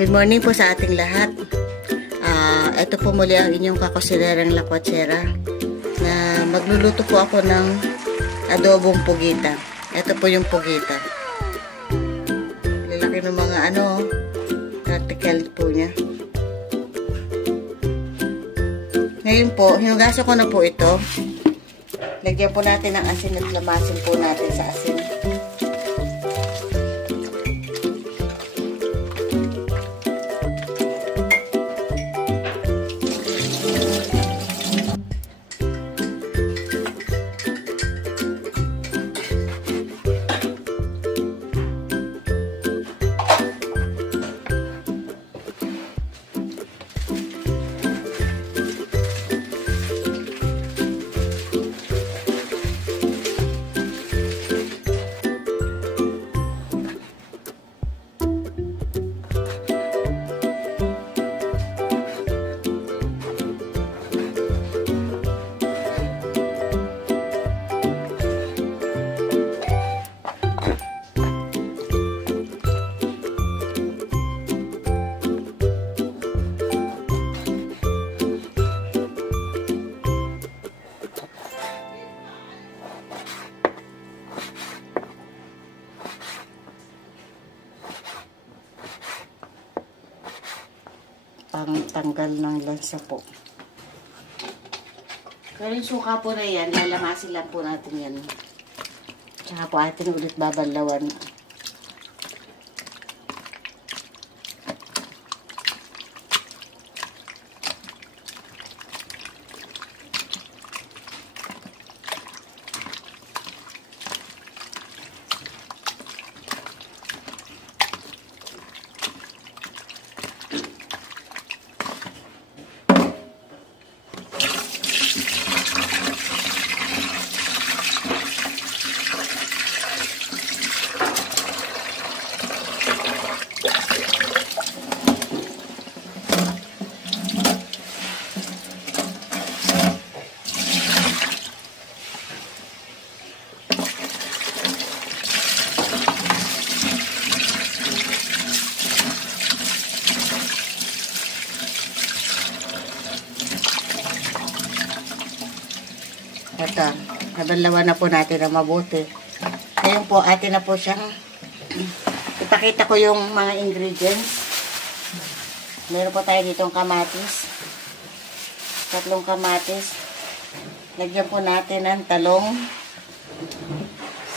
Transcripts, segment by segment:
Good morning po sa ating lahat. Ito po muli ang inyong kakusinerang lakwatsera na magluluto po ako ng adobong pugita. Ito po yung pugita. Lalaki ng mga article po niya. Ngayon po, hinugasan ko na po ito. Lagyan po natin ng asin at lamasin po natin sa asin. Tanggal ng lansa po. Pero yung suka po na yan, lalamasin lang po natin yan. Tsaka po atin ulit babalawan. Ito, nabalawan na po natin na mabuti. Ngayon po, atin na po siyang ipakita ko yung mga ingredients. Meron po tayo ditong kamatis. 3 kamatis. Lagyan po natin ng talong,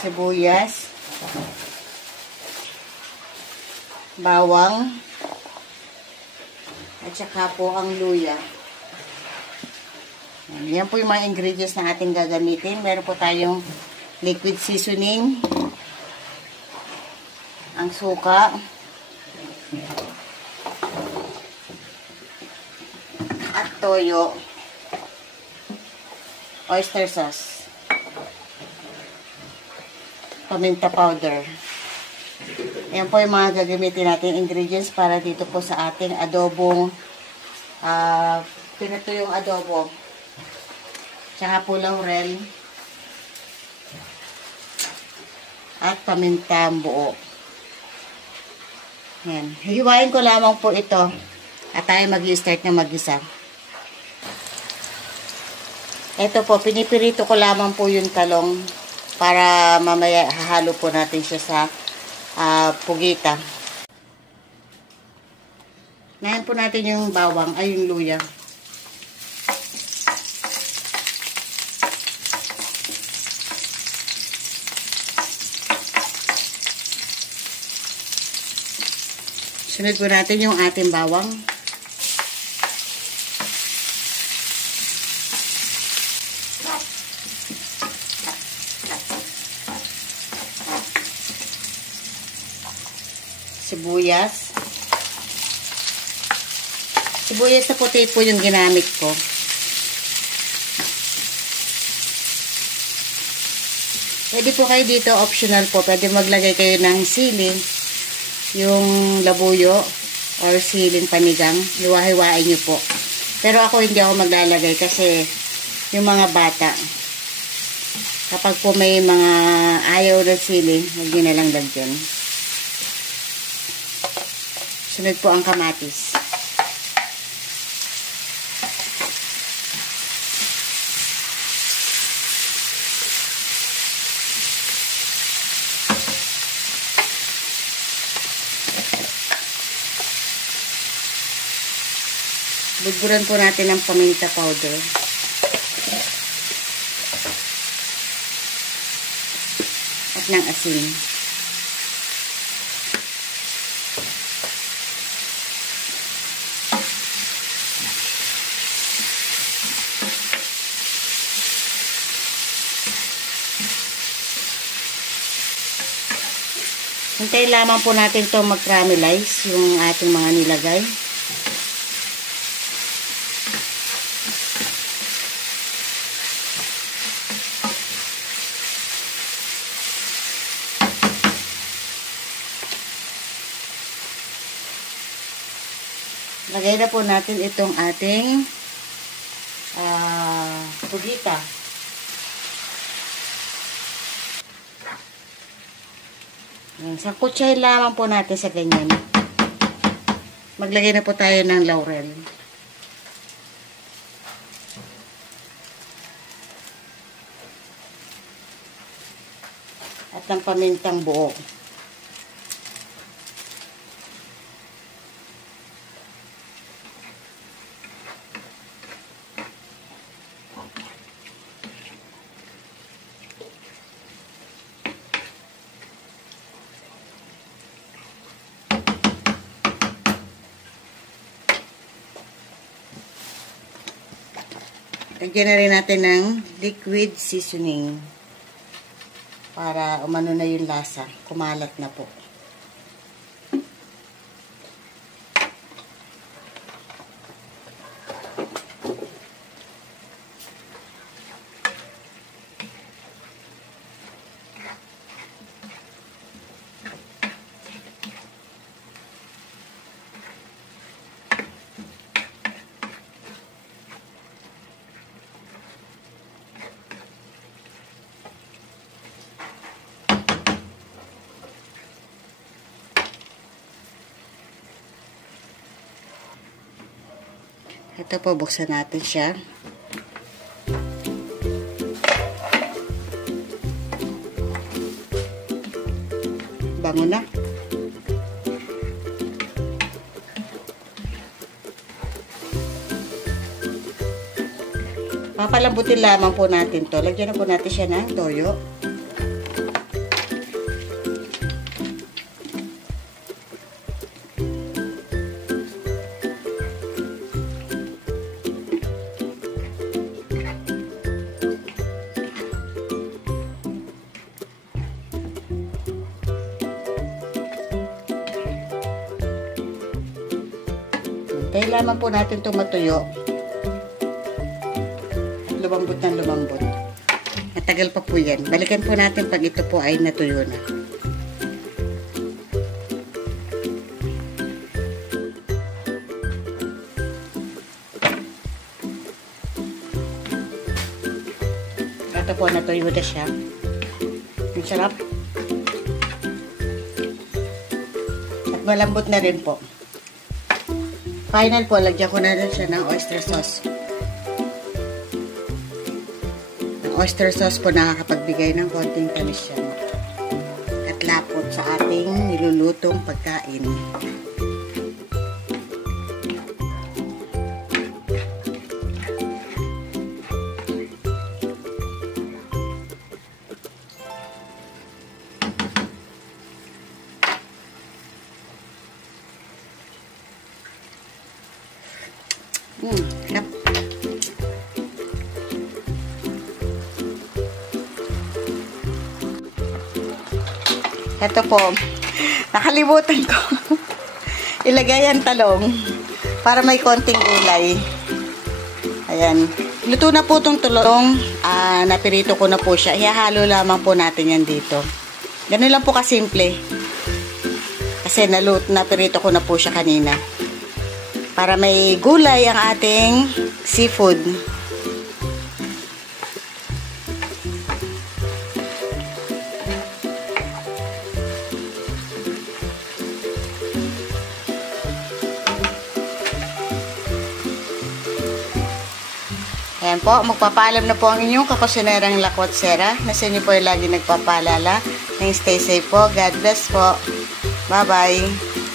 sibuyas, bawang, at saka po ang luya. Yan po yung mga ingredients na ating gagamitin. Meron po tayong liquid seasoning, ang suka, at toyo, oyster sauce, paminta powder. Yan po yung mga gagamitin natin ingredients para dito po sa ating adobong pinatuyong adobo. Tsaka po laurel at paminta buo. Yan. Hihiwain ko lamang po ito at tayo mag-i-start na mag-isa. Ito po, pinipirito ko lamang po yung talong para mamaya hahalo po natin siya sa pugita. Ngayon po natin yung bawang, ay yung luya. Sunod po natin yung ating bawang. Sibuyas. Sibuyas na puti po yung ginamit ko. Pwede po kayo dito, optional po. Pwede maglagay kayo ng sili, yung labuyo or siling panigang, hiwa-hiwain nyo po. Pero ako hindi ako maglalagay kasi yung mga bata, kapag po may mga ayaw ng siling, huwag nyo na lang lagyan. Sunod po ang kamatis. Buburan po natin ng paminta powder. At ng asin. Hintayin lamang po natin ito mag-caramelize yung ating mga nilagay. Lagay na po natin itong ating tugita. Sangkutsahin lamang po natin sa ganyan. Maglagay na po tayo ng laurel. At ng pamintang buo. Lagyan na rin natin ng liquid seasoning para umano na yung lasa. Kumalat na po. Ito po, buksan natin siya. Bango na. Papalambutin lamang po natin to. Lagyan na po natin siya ng toyo. Kaya lamang po natin itong matuyo. At lumambot ng lumambot. Matagal pa po yan. Balikan po natin pag ito po ay natuyo na. Ito po, natuyo na siya. Ang sarap. At malambot na rin po. Final po, lagyan ko na rin siya ng oyster sauce. Ang oyster sauce po nakakapagbigay ng konting tamis siya. At lapot sa ating nilulutong pagkain. Sarap. Ito po, nakalimutan ko ilagay ang talong para may konting gulay. Ayan. Luto na po itong talong. Napirito ko na po siya. Ihahalo lamang po natin yan dito. Ganun lang po kasimple. Kasi napirito ko na po siya kanina. Para may gulay ang ating seafood. Ayan po, magpapaalam na po ang inyong kakusinerang Lakwatsera na sa inyo po yung lagi nagpapaalala. Stay safe po. God bless po. Bye-bye.